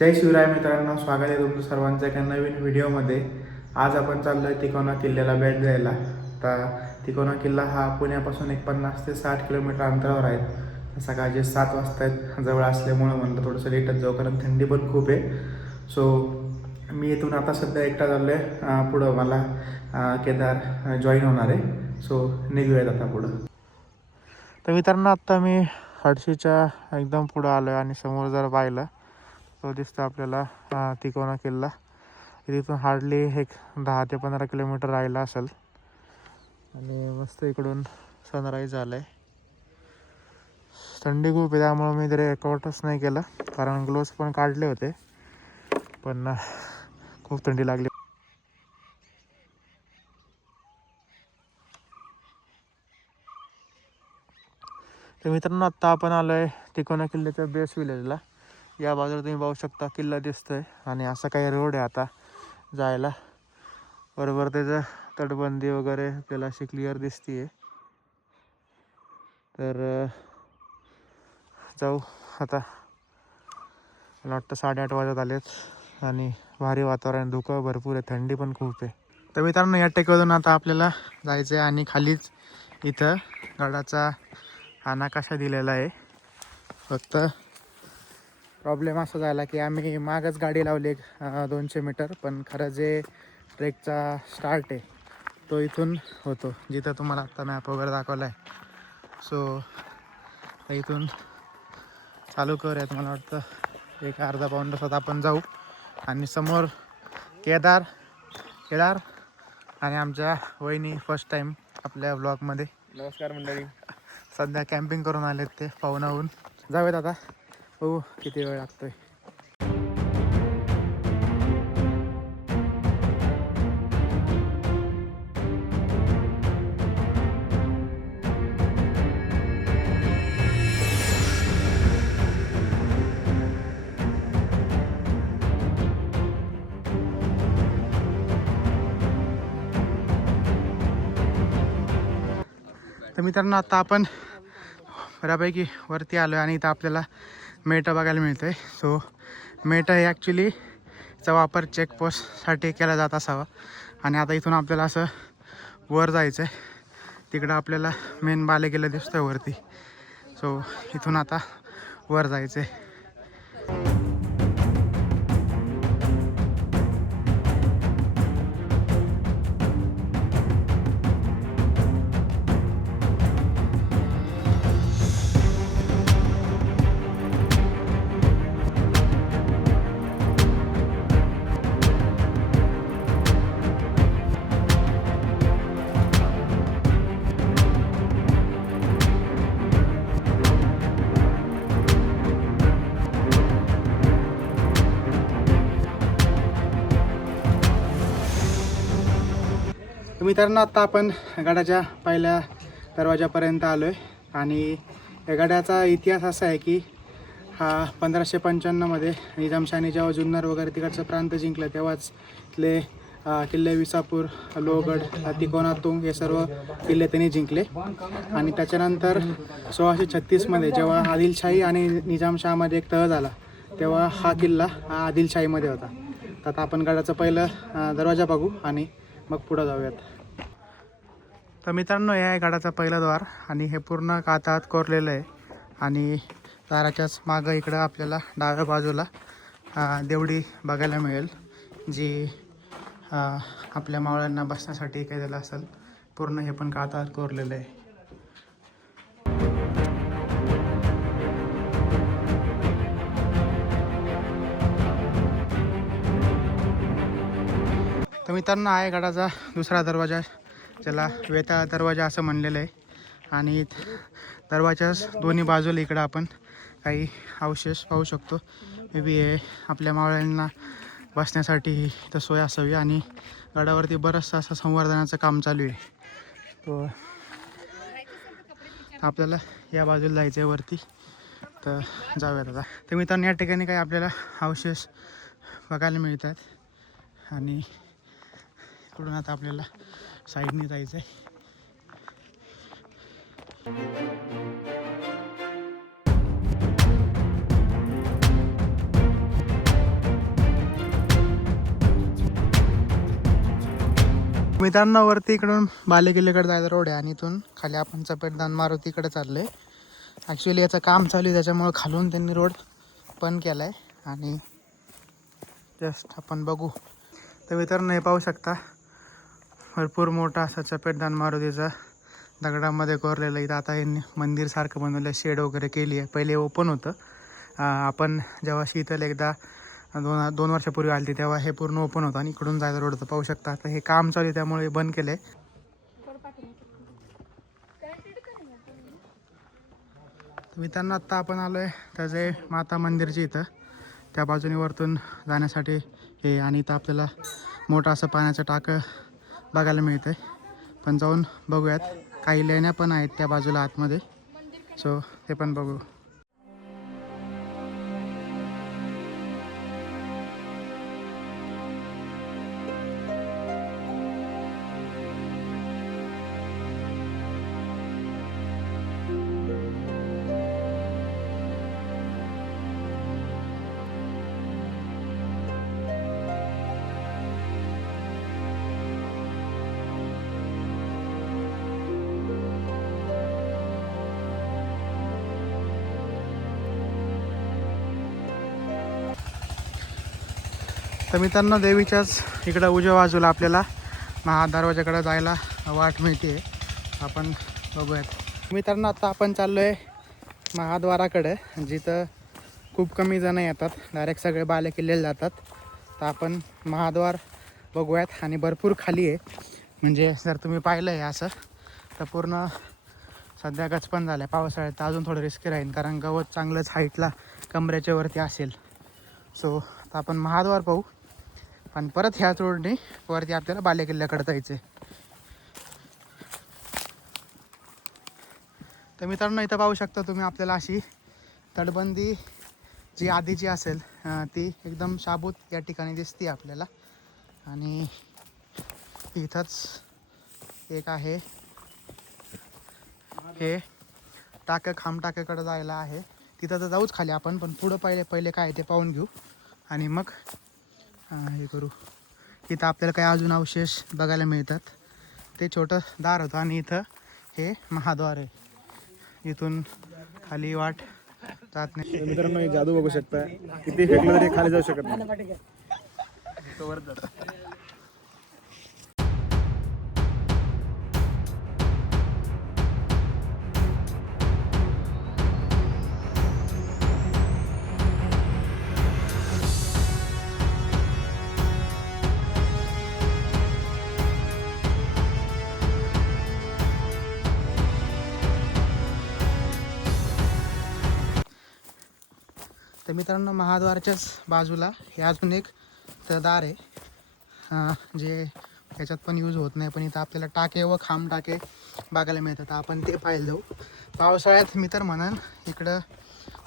जय शिवराय मित्रांनो, स्वागत आहे तुमचं सर्वांचं एका नवीन व्हिडिओमध्ये. आज आपण चाललो आहे तिकोना किल्ल्याला भेट द्यायला. तर तिकोना किल्ला हा पुण्यापासून 50 ते 60 किलोमीटर अंतरावर आहे. सकाळचे 7 वाजता आहेत. जवळ असल्यामुळं म्हणलं थोडंसं लेटच जाऊ, कारण थंडी पण खूप आहे. सो मी इथून आता सध्या एकटा चाललो आहे. पुढं मला केदार जॉईन होणार आहे. सो निघूयात आता पुढं. तर मित्रांनो, आत्ता मी हडशीच्या एकदम पुढं आलो आहे आणि समोर जर पाहिलं तो दिसतो आपल्याला तिकोना किल्ला. तिथून हार्डली एक 10 ते 15 किलोमीटर राहिला असेल. आणि मस्त इकडून सनराईज झालं आहे. थंडी खूप आहे, त्यामुळं मी तरी रेकॉर्डच नाही केलं, कारण ग्लोव्स पण काढले होते, पण खूप थंडी लागली. तर मित्रांनो, आत्ता आपण आलो आहे तिकोना किल्ल्याच्या बेस विलेजला. या बाजूला तुम्ही पाहू शकता किल्ला दिसतोय आणि असा काही रोड आहे आता जायला. बरोबर त्याचं तटबंदी वगैरे आपल्याला अशी क्लिअर दिसते. तर जाऊ आता. मला वाटतं 8:30 वाजत आलेत आणि भारी वातावरण, धुकं भरपूर आहे, थंडी पण खूप आहे. तर मित्रांनो, या टेकडून आता आपल्याला जायचं आहे आणि खालीच इथं गडाचा हा नकाशा दिलेला आहे. फक्त प्रॉब्लेम असा झाला की आम्ही मागच गाडी लावली 200 मीटर, पण खरं जे ट्रेकचा स्टार्ट आहे तो इथून होतो, जिथं तुम्हाला आत्ता मॅप वगैरे दाखवला आहे. सो इथून चालू करूयात. मला वाटतं एक अर्धा पाऊण तासात आपण जाऊ. आणि समोर केदार आणि आमच्या वहिनी फर्स्ट टाईम आपल्या ब्लॉगमध्ये. नमस्कार मंडळी. सध्या कॅम्पिंग करून आलेत ते पाहुणाहून. जाऊयात आता, बघू किती वेळ लागतोय. तर मित्रांनो, आता आपण बऱ्यापैकी वरती आलो आहे आणि इथं आपल्याला मेटा बघायला मिळतं आहे. सो मेटा हे ॲक्च्युली चा वापर चेकपोस्टसाठी केला जात असावा. आणि आता इथून आपल्याला असं वर जायचं आहे. तिकडं आपल्याला मेन बालेकिल्ला दिसतो आहे वरती. सो इथून आता वर जायचं आहे. मित्रांनो, आता आपण गडाच्या पहिल्या दरवाजापर्यंत आलो आहे. आणि या गडाचा इतिहास असा आहे की हा 1595मध्ये निजामशाही जेव्हा जुन्नर वगैरे तिकडचा प्रांत जिंकला, तेव्हाच इथले किल्ले विसापूर, लोहगड, तिकोना, तुंग हे सर्व किल्ले त्यांनी जिंकले. आणि त्याच्यानंतर 1636मध्ये जेव्हा आदिलशाही आणि निजामशाहमध्ये एक तह झाला, तेव्हा हा किल्ला हा आदिलशाहीमध्ये होता. तर आता आपण गडाचा पहिलं दरवाजा बघू आणि मग पुढं जाऊयात. तर मित्रांनो, हे आहे गडाचा पहिला द्वार आणि हे पूर्ण कातळात कोरलेलं आहे. आणि दाराच्याच मागं इकडं आपल्याला डाव्या बाजूला देवडी बघायला मिळेल, जी आपल्या मावळ्यांना बसण्यासाठी केलेलं असेल. पूर्ण हे पण कातळात कोरलेलं आहे. तर मित्रांनो, आहे गडाचा दुसरा दरवाजा, ज्याला वेताळ दरवाजा असं म्हणलेलं आहे. आणि दरवाजाच दोन्ही बाजूला इकडं आपण काही अवशेष पाहू शकतो. मे बी हे आपल्या मावळ्यांना बसण्यासाठी इथं सोय असावी. आणि गडावरती बरंचसं असं संवर्धनाचं काम चालू आहे. तो आपल्याला या बाजूला जायचं आहे वरती, तर जाऊयात आता. तर मित्रांनो, या ठिकाणी काही आपल्याला अवशेष बघायला मिळतात. आणि इकडून आता आपल्याला साईडने जायचं आहे. मित्रांनो वरती इकडून बालेकिल्ल्याकडे जायचा रोड आहे आणि इथून खाली आपण चपेटदान मारुतीकडे चाललो आहे. ॲक्च्युली याचं काम चालू आहे त्याच्यामुळं खालून त्यांनी रोड पण केला आहे आणि जस्ट आपण बघू. तर मित्रांनो हे पाहू शकता भरपूर मोठा असा चपेटदान मारुतीचा दगडामध्ये कोरलेलं. इथं आता यांनी मंदिरसारखं बनवलं, शेड वगैरे केली आहे. पहिले ओपन होतं. आपण जेव्हा शीतल एकदा दोन वर्षापूर्वी आली तेव्हा हे पूर्ण ओपन होतं आणि इकडून जायचं रोड होतं. पाहू शकता आता हे काम चालू आहे त्यामुळे बंद केलं आहे. मित्रांनो आत्ता आपण आलो आहे त्याचे माता मंदिरची इथं त्या बाजूने वरतून जाण्यासाठी हे आणि इथं आपल्याला मोठं असं पाण्याचं टाकं बघायला मिळतं आहे. पण जाऊन बघूयात. काही लेण्या पण आहेत त्या बाजूला आतमध्ये, सो ते पण बघू. तर मित्रांनो देवीच्याच इकडं उजव्या बाजूला आपल्याला महादरवाजाकडे जायला वाट मिळते. आपण बघूयात. मित्रांनो आता आपण चाललो आहे महाद्वाराकडे, जिथं खूप कमी जणं येतात. डायरेक्ट सगळे बालेकिल्ल्याला जातात. तर आपण महाद्वार बघूयात आणि भरपूर खाली आहे. म्हणजे जर तुम्ही पाहिलं आहे असं तर पूर्ण सध्या गचपण झालं आहे. पावसाळ्यात अजून थोडं रिस्की राहील कारण गवत चांगलंच हाईटला कमरेच्या वरती असेल. सो आता आपण महाद्वार पाहू आणि परत ह्याच रोडने वरती आपल्याला बालेकिल्ल्याकडे जायचं आहे. तर मित्रांनो इथं पाहू शकता तुम्ही आपल्याला अशी तटबंदी जी आधीची असेल ती एकदम शाबूत या ठिकाणी दिसते आपल्याला. आणि इथंच एक आहे हे टाकं, खांब टाक्याकडे जायला आहे. तिथं तर जाऊच खाली आपण, पण पुढं पहिले काय ते पाहून घेऊ आणि मग हे करू. इथं आपल्याला काही अजून अवशेष बघायला मिळतात. ते छोटं दार होतं आणि इथं हे महाद्वार आहे. इथून खाली वाट जात नाही. मित्रांनो हे जादू बघू शकता. किती फेकलं तरी खाली जाऊ शकत नाही. तर मित्रांनो महाद्वारच्याच बाजूला हे अजून एक दार आहे जे त्याच्यात पण यूज होत नाही, पण इथं आपल्याला टाके व खांब टाके बघायला मिळतात. आपण ते पाहायला जाऊ. पावसाळ्यात मी तर म्हणन इकडं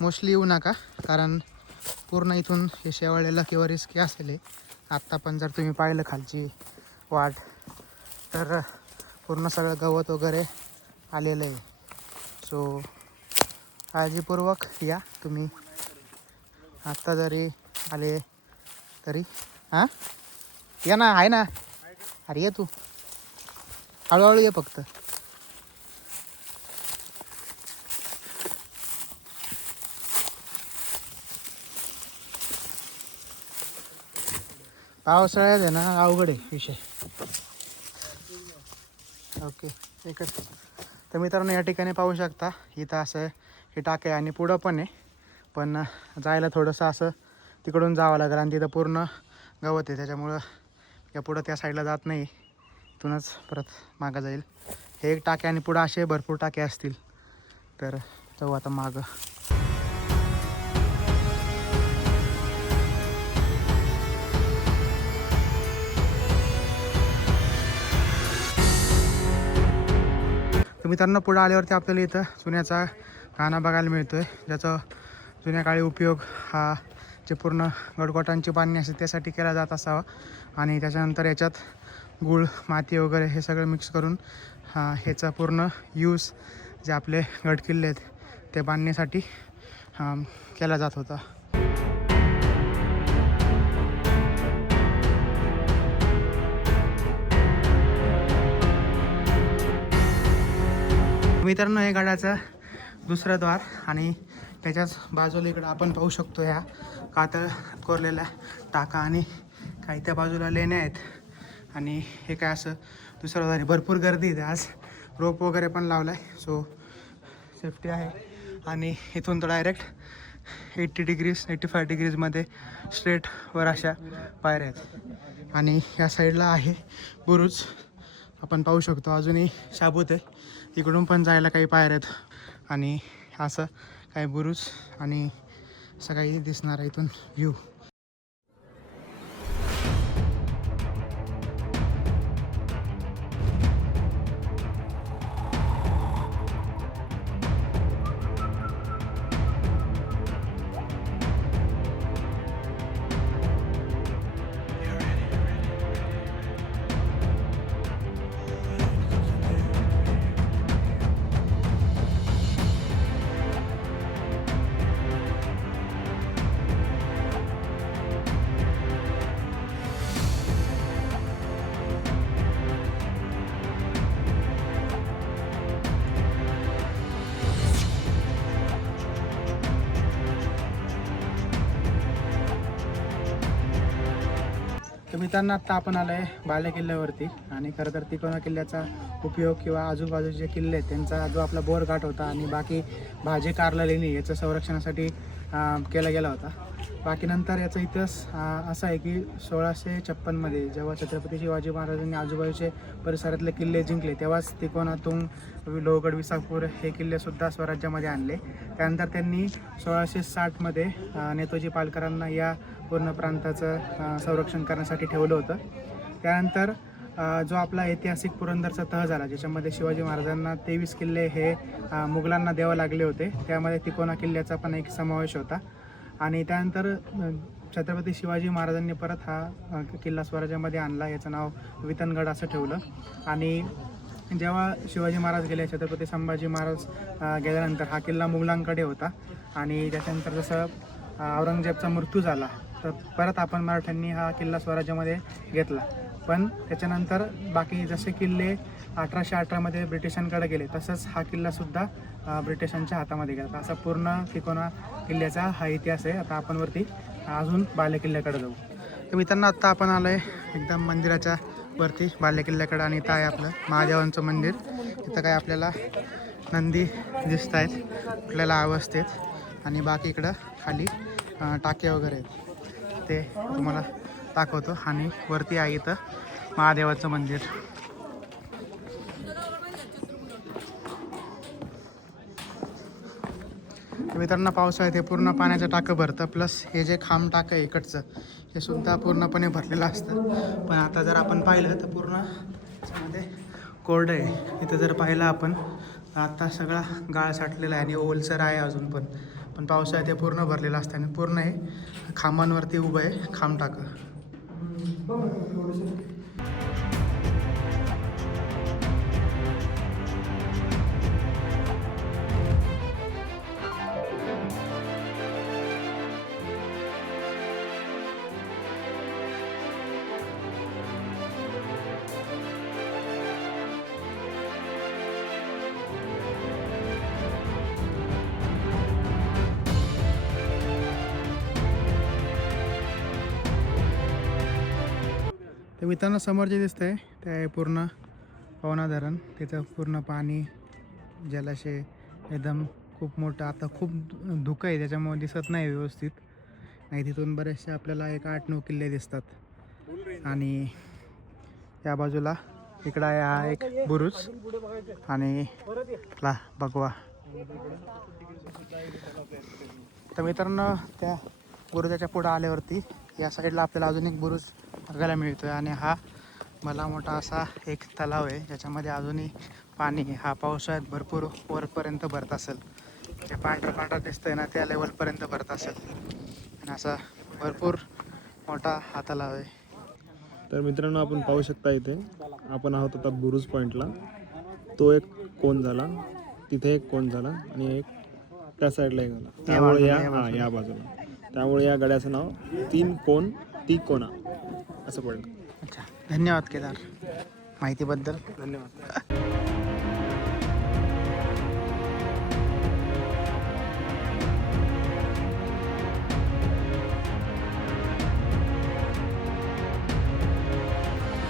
मोस्टली येऊ नका कारण पूर्ण इथून हे शेवळलेलं किंवा रिस्की असेल. आत्ता पण जर तुम्ही पाहिलं खालची वाट तर पूर्ण सगळं गवत वगैरे आलेलं आहे. सो काळजीपूर्वक या तुम्ही. आत्ता जरी आले तरी हां या ना, आहे ना. अरे ये तू, हळूहळू ये फक्त. पावसाळ्यात आहे ना अवघड आहे विषय. ओके एकच. तर मित्रांनो या ठिकाणी पाहू शकता इथं असं हे टाके आणि पुढं पण आहे, पण जायला थोडंसं असं तिकडून जावं लागेल आणि तिथं पूर्ण गवत आहे. त्याच्यामुळं या पुढं त्या साईडला जात नाही, इथूनच परत मागं जाईल. हे एक टाके आणि पुढं असे भरपूर टाके असतील. तर जाऊ आता मागं. तर मित्रांनो पुढं आल्यावरती आपल्याला इथं चुन्याचा घाणा बघायला मिळतो आहे, ज्याचा जुन्या काळी उपयोग हा जे पूर्ण गडकोटांची बांधणी असते त्यासाठी केला जात असावा. आणि त्याच्यानंतर याच्यात गूळ, माती वगैरे हे सगळं मिक्स करून ह्याचा पूर्ण यूज जे आपले गडकिल्ले आहेत ते बांधण्यासाठी केला जात होता. मित्रांनो, हे गडाचं दुसरं द्वार आणि त्याच्याच बाजूला इकडं आपण पाहू शकतो ह्या कातळ कोरलेल्या टाका आणि काही त्या बाजूला लेण्या आहेत. आणि हे काय असं दुसरं द्वार आहे. भरपूर गर्दी आहे आज, रोप वगैरे पण लावला आहे, सो सेफ्टी आहे. आणि इथून तर डायरेक्ट 80 डिग्रीज 85 डिग्रीजमध्ये स्ट्रेटवर अशा पायऱ्या आहेत. आणि या साईडला आहे बुरुज, आपण पाहू शकतो अजूनही शाबूत आहे. इकडून पण जायला काही पायऱ्या आहेत आणि असं काही बुरुज आणि असं काही दिसणार आहे इथून व्ह्यू. तर मित्रांनो, आत्ता आपण आलो आहे बाले किल्ल्यावरती. आणि खरं तर तिकोना किल्ल्याचा उपयोग किंवा आजूबाजूचे किल्ले आहेत त्यांचा जो आपला बोरघाट होता आणि बाकी भाजे कारला लेणी याचं संरक्षणासाठी केला गेला होता. बाकी नंतर याचा इतिहास असा आहे की 1656मध्ये जेव्हा छत्रपती शिवाजी महाराजांनी आजूबाजूचे परिसरातले किल्ले जिंकले तेव्हाच तिकोना, तुंग, लोहगड, विसापूर हे किल्लेसुद्धा स्वराज्यामध्ये आणले. त्यानंतर त्यांनी 1660मध्ये नेताजी पालकरांना या पूर्ण प्रांताचं संरक्षण करण्यासाठी ठेवलं होतं. त्यानंतर जो आपला ऐतिहासिक पुरंदरचा तह झाला ज्याच्यामध्ये शिवाजी महाराजांना 23 किल्ले हे मुघलांना द्यावे लागले होते, त्यामध्ये तिकोना किल्ल्याचा पण एक समावेश होता. आणि त्यानंतर छत्रपती शिवाजी महाराजांनी परत हा किल्ला स्वराज्यामध्ये आणला. याचं नाव वितनगड असं ठेवलं. आणि जेव्हा शिवाजी महाराज गेले, छत्रपती संभाजी महाराज गेल्यानंतर हा किल्ला मुघलांकडे होता. आणि त्याच्यानंतर जसं औरंगजेबचा मृत्यू झाला तर परत आपण मराठ्यांनी हा किल्ला स्वराज्यामध्ये घेतला. पण त्याच्यानंतर बाकी जसे किल्ले 1818मध्ये ब्रिटिशांकडे गेले तसंच हा किल्लासुद्धा ब्रिटिशांच्या हातामध्ये गेला. असा पूर्ण तिकोना किल्ल्याचा हा इतिहास आहे. आता आपण वरती अजून बाले किल्ल्याकडे जाऊ. तर मित्रांनो, आत्ता आपण आलो आहे एकदम मंदिराच्या वरती बाले किल्ल्याकडे. आणि इथं आहे आपलं महादेवांचं मंदिर. इथं काय आपल्याला नंदी दिसत आहेत आपल्याला अवस्थेत. आणि बाकी इकडं खाली टाके वगैरे आहेत ते तुम्हाला दाखवतो. आणि वरती आहे इथं महादेवाचं मंदिर. मित्रांनो, पावसाळ्यात हे पूर्ण पाण्याचं टाकं भरतं. प्लस हे जे खांब टाकं आहे इकडचं हे सुद्धा पूर्णपणे भरलेलं असतं. पण आता जर आपण पाहिलं तर पूर्ण त्यामध्ये कोरडं आहे. इथं जर पाहिलं आपण आता सगळा गाळ साठलेला आहे आणि ओलसर आहे अजून पण पावसाळ्यात हे पूर्ण भरलेलं असतं. आणि पूर्ण हे खांबांवरती उभं आहे खांब टाकं. तर मित्रांनो, समोर जे दिसतं आहे ते आहे पूर्ण पवना धरण. त्याचं पूर्ण पाणी जलाशय एकदम खूप मोठं. आता खूप धुकं आहे त्याच्यामुळे दिसत नाही व्यवस्थित. नाही तिथून बरेचसे आपल्याला एक 8-9 किल्ले दिसतात. आणि या बाजूला इकडं आहे हा एक बुरुज आणि भगवा. तर मित्रांनो, त्या बुरुजाच्या पुढं आल्यावरती या साईडला आपल्याला अजून एक बुरुज बघायला मिळतो आहे. आणि हा मला मोठा असा एक तलाव आहे ज्याच्यामध्ये अजूनही पाणी हा पावसाळ्यात भरपूर वरपर्यंत भरत असेल. जे पांढरं दिसतंय ना त्या लेवलपर्यंत भरत असेल. आणि असा भरपूर मोठा हा तलाव आहे. तर मित्रांनो, आपण पाहू शकता इथे आपण आहोत आता बुरुज पॉईंटला. तो एक कोन झाला, तिथे एक कोन झाला आणि एक त्या साईडला एक झाला. त्यामुळे या बाजूला त्यामुळे या गड्याचं नाव 3 कोन तिकोना असं पडलं. अच्छा, धन्यवाद केदार माहितीबद्दल. धन्यवाद.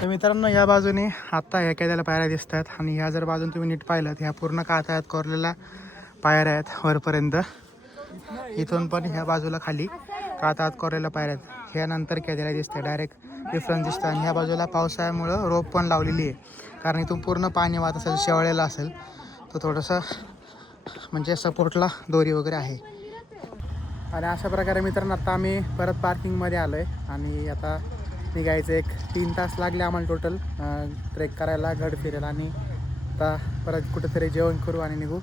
तर मित्रांनो या बाजूने आत्ता ह्या काय त्याला पायऱ्या दिसतात आणि ह्या जर बाजून तुम्ही नीट पाहिलं ह्या पूर्ण कातळात कोरलेल्या पायऱ्या आहेत वरपर्यंत. इथून पण ह्या बाजूला खाली कातळात कोरलेल्या पायऱ्या आहेत. ह्यानंतर काय त्याला दिसतं डायरेक्ट डिफरन्स दिसतं. आणि ह्या बाजूला पावसाळ्यामुळं रोप पण लावलेली आहे कारण इथून पूर्ण पाणी वाहत असेल शेवळलेलं असेल तर थोडंसं म्हणजे सपोर्टला दोरी वगैरे आहे. आणि अशा प्रकारे मित्रांनो आता आम्ही परत पार्किंगमध्ये आलो आहे आणि आता निघायचं. 3 तास लागले आम्हाला टोटल ट्रेक करायला गड फिरायला आणि आता परत कुठेतरी जेवण करू आणि निघू.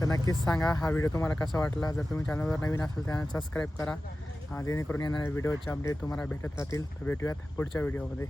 तर नक्कीच सांगा हा व्हिडिओ तुम्हाला कसा वाटला. जर तुम्ही चॅनलवर नवीन असेल चॅनल सबस्क्राईब करा जेणेकरून येणाऱ्या व्हिडिओचे अपडेट तुम्हाला भेटत राहतील. तर भेटूयात पुढच्या व्हिडिओमध्ये.